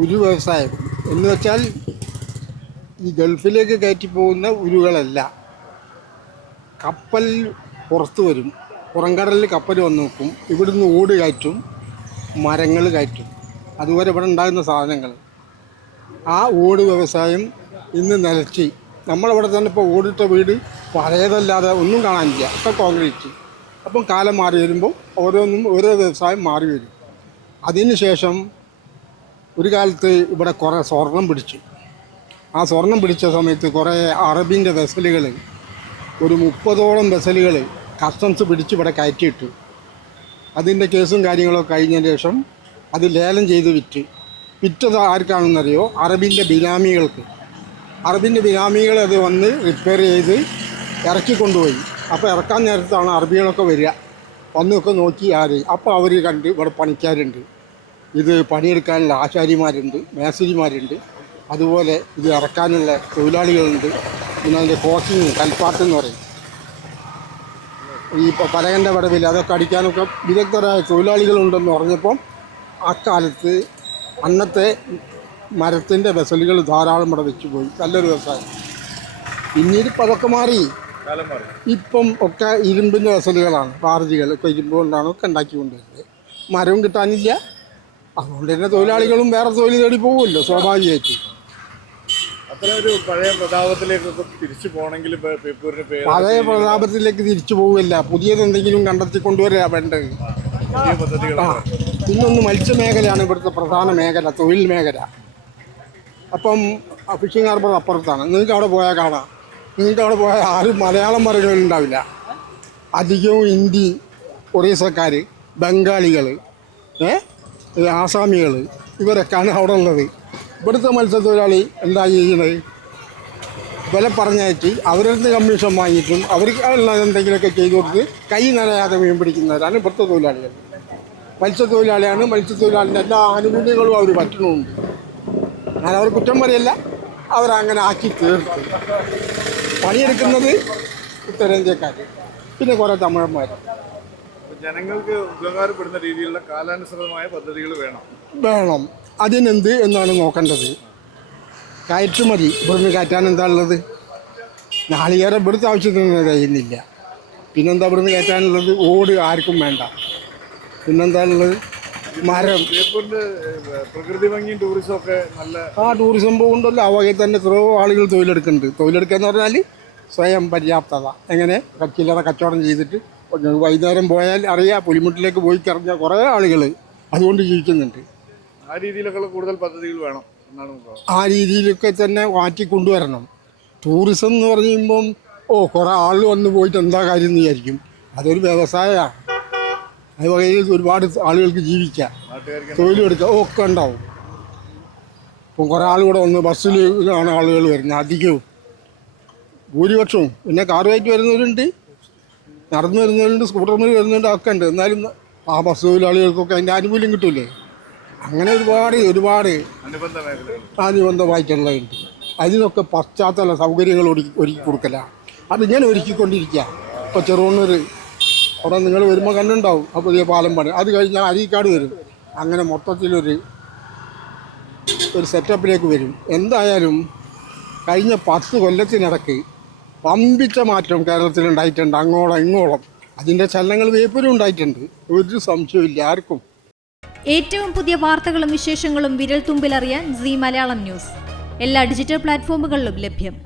ഉരു വ്യവസായം എന്ന് വെച്ചാൽ ഈ ഗൾഫിലേക്ക് കയറ്റി പോകുന്ന ഉരുകളല്ല. കപ്പൽ പുറത്തു വരും, പുറംകടലിൽ കപ്പൽ വന്ന് നോക്കും, ഇവിടുന്ന് ഓട് കയറ്റും, മരങ്ങൾ കയറ്റും, അതുപോലെ ഇവിടെ ഉണ്ടാകുന്ന സാധനങ്ങൾ. ആ ഓട് വ്യവസായം ഇന്ന് നിലച്ച് നമ്മളവിടെ തന്നെ ഇപ്പോൾ ഓടിട്ട വീട് പഴയതല്ലാതെ ഒന്നും കാണാനില്ല, ഒക്കെ കോൺക്രീറ്റ്. അപ്പം കാലം മാറി വരുമ്പോൾ ഓരോ വ്യവസായം മാറി വരും. അതിന് ശേഷം ഒരു കാലത്ത് ഇവിടെ കുറേ സ്വർണം പിടിച്ചു. ആ സ്വർണം പിടിച്ച സമയത്ത് കുറേ അറബിൻ്റെ വെസലുകൾ, ഒരു 30ഓളം വെസലുകൾ കസ്റ്റംസ് പിടിച്ച് ഇവിടെ കയറ്റിയിട്ടു. അതിൻ്റെ കേസും കാര്യങ്ങളൊക്കെ കഴിഞ്ഞതിന് ശേഷം അത് ലേലം ചെയ്ത് വിറ്റത് ആർക്കാണെന്നറിയോ? അറബിൻ്റെ ബിനാമികൾക്ക്. അറബിൻ്റെ ബിനാമികൾ അത് വന്ന് റിപ്പയർ ചെയ്ത് ഇറക്കിക്കൊണ്ടുപോയി. അപ്പോൾ ഇറക്കാൻ നേരത്താണ് അറബികളൊക്കെ വരിക, വന്നൊക്കെ നോക്കി അപ്പോൾ അവർ കണ്ട് ഇവിടെ പണിക്കാരുണ്ട്, ഇത് പണിയെടുക്കാനുള്ള ആശാരിമാരുണ്ട്, മേസ്തിരിമാരുണ്ട്, അതുപോലെ ഇത് ഇറക്കാനുള്ള തൊഴിലാളികളുണ്ട്, പിന്നെ അതിൻ്റെ കോച്ചിങ് കൽപ്പാട്ടെന്ന് പറയും, ഈ പലകൻ്റെ വടവിൽ അതൊക്കെ അടിക്കാനൊക്കെ വിദഗ്ധരായ തൊഴിലാളികളുണ്ടെന്ന് പറഞ്ഞപ്പം അക്കാലത്ത് അന്നത്തെ മരത്തിൻ്റെ വെസലുകൾ ധാരാളം ഇവിടെ വെച്ച് പോയി. നല്ലൊരു വ്യവസായം. പിന്നീട് ഇപ്പം അതൊക്കെ മാറി. ഇപ്പം ഒക്കെ ഇരുമ്പിൻ്റെ വെസലുകളാണ്, ബാർജുകൾ ഒക്കെ ഇരുമ്പ് കൊണ്ടാണ് ഒക്കെ ഉണ്ടാക്കിക്കൊണ്ടിരുന്നത്. മരവും കിട്ടാനില്ല, അതുകൊണ്ട് തന്നെ തൊഴിലാളികളും വേറെ തൊഴിൽ തേടി പോകുമല്ലോ സ്വാഭാവികമായിട്ട്. പഴയ പ്രതാപത്തിലേക്കൊക്കെ തിരിച്ചു പോകണമെങ്കിൽ പഴയ പ്രതാപത്തിലേക്ക് തിരിച്ചു പോവില്ല, പുതിയതെന്തെങ്കിലും കണ്ടെത്തി കൊണ്ടുവരിക വേണ്ടത്. പിന്നൊന്ന് മത്സ്യമേഖലയാണ് ഇവിടുത്തെ പ്രധാന മേഖല, തൊഴിൽ മേഖല. അപ്പം ഫിഷിംഗ് ഹാർബർ അപ്പുറത്താണ്. നിങ്ങൾക്ക് അവിടെ പോയാൽ കാണാം. നിങ്ങൾക്ക് അവിടെ പോയാൽ ആരും മലയാളം പറയുന്നവരുണ്ടാവില്ല. അധികവും ഹിന്ദി, ഒറീസക്കാർ, ബംഗാളികൾ, ആസാമികൾ, ഇവരൊക്കെയാണ് അവിടെ ഉള്ളത്. ഇവിടുത്തെ മത്സ്യത്തൊഴിലാളി എന്താ ചെയ്യുന്നത്? വില പറഞ്ഞയച്ച് അവരുടെ കമ്മീഷൻ വാങ്ങിയിട്ടും അവർക്ക് ഉള്ളത് എന്തെങ്കിലുമൊക്കെ ചെയ്തു കൊടുത്ത് കൈ നനയാതെ മീൻ പിടിക്കുന്നവരാണ് ഇവിടുത്തെ തൊഴിലാളികൾ. മത്സ്യത്തൊഴിലാളിയാണ്. മത്സ്യത്തൊഴിലാളിൻ്റെ എല്ലാ ആനുകൂല്യങ്ങളും അവർ പറ്റുന്നുണ്ട്. ഞാൻ അവർ കുറ്റം പറയല്ല, അവരങ്ങനെ ആക്കി തീർത്തു. പണിയെടുക്കുന്നത് ഉത്തരേന്ത്യക്കാർ, പിന്നെ കുറേ തമിഴന്മാർ. ജനങ്ങൾക്ക് ഉപകാരപ്പെടുന്ന രീതിയിലുള്ള കാലാനുസൃതമായ പദ്ധതികൾ വേണം. അതിനെന്ത് എന്നാണ് നോക്കേണ്ടത്? കയറ്റുമതി ഇവിടുന്ന് കയറ്റാൻ എന്താ ഉള്ളത്? നാളികേരം ഇവിടുത്തെ ആവശ്യത്തിന് കഴിയുന്നില്ല. പിന്നെന്താ ഇവിടുന്ന് കയറ്റാനുള്ളത്? ഓട് ആർക്കും വേണ്ട. പിന്നെന്താ ഉള്ളത്? മരം. പ്രകൃതി ഭംഗിയും ടൂറിസം ഒക്കെ നല്ല. ടൂറിസം പോകുന്നുണ്ടല്ലോ, ആ വകയിൽ തന്നെ എത്രയോ ആളുകൾ തൊഴിലെടുക്കുന്നുണ്ട്. തൊഴിലെടുക്കുക എന്ന് പറഞ്ഞാൽ സ്വയം പര്യാപ്തത. എങ്ങനെ ചില്ലറ കച്ചവടം ചെയ്തിട്ട് വൈകുന്നേരം പോയാൽ അറിയാം, പുലിമുട്ടിലേക്ക് പോയി കറങ്ങിയ കുറേ ആളുകൾ അതുകൊണ്ട് ജീവിക്കുന്നുണ്ട്. ആ രീതിയിലൊക്കെ കൂടുതൽ പദ്ധതികൾ വേണം എന്നാണ്. ആ രീതിയിലൊക്കെ തന്നെ മാറ്റി കൊണ്ടുവരണം. ടൂറിസം എന്ന് പറയുമ്പം കുറേ ആൾ വന്ന് പോയിട്ട് എന്താ കാര്യം എന്ന് വിചാരിക്കും. അതൊരു വ്യവസായമാണ്. അത് വകയിൽ ഒരുപാട് ആളുകൾക്ക് ജീവിക്കാം, തൊഴിലെടുക്കുക ഒക്കെ ഉണ്ടാവും. ഇപ്പം കുറേ ആൾ കൂടെ വന്ന് ബസ്സിൽ ആണ് ആളുകൾ വരുന്നത് അധികവും, ഭൂരിപക്ഷവും. പിന്നെ കാറുമായിട്ട് വരുന്നവരുണ്ട്, നടന്നു വരുന്നവരുണ്ട്, സ്കൂട്ടറിൽ വരുന്നുണ്ട്, ഒക്കെ ഉണ്ട്. എന്നാലും ആ ബസ് തൊഴിലാളികൾക്കൊക്കെ അതിൻ്റെ ആനുകൂല്യം കിട്ടൂലേ? അങ്ങനെ ഒരുപാട് അനുബന്ധമായിട്ടുള്ളതുണ്ട്. അതിനൊക്കെ പശ്ചാത്തല സൗകര്യങ്ങൾ ഒരുക്കി കൊടുക്കലാണ്. അതിങ്ങനെ ഒരുക്കിക്കൊണ്ടിരിക്കുക. ഇപ്പോൾ ചെറുവണ്ണൂർ അവിടെ നിങ്ങൾ വരുമ്പോൾ കണ്ടുണ്ടാവും, ആ പുതിയ പാലം പണി. അത് കഴിഞ്ഞാൽ അരീക്കാട് വരും. അങ്ങനെ മൊത്തത്തിലൊരു സെറ്റപ്പിലേക്ക് വരും. എന്തായാലും കഴിഞ്ഞ 10 കൊല്ലത്തിനിടയ്ക്ക് വമ്പിച്ച മാറ്റം കേരളത്തിലുണ്ടായിട്ടുണ്ട്, അങ്ങോളം ഇങ്ങോളം. അതിൻ്റെ ചലനങ്ങൾ വേപ്പലും ഉണ്ടായിട്ടുണ്ട്, ഒരു സംശയമില്ല ആർക്കും. ഏറ്റവും പുതിയ വാർത്തകളും വിശേഷങ്ങളും വിരൽ തുമ്പിലറിയാൻ സീ മലയാളം ന്യൂസ് എല്ലാ ഡിജിറ്റൽ പ്ലാറ്റ്ഫോമുകളിലും ലഭ്യം.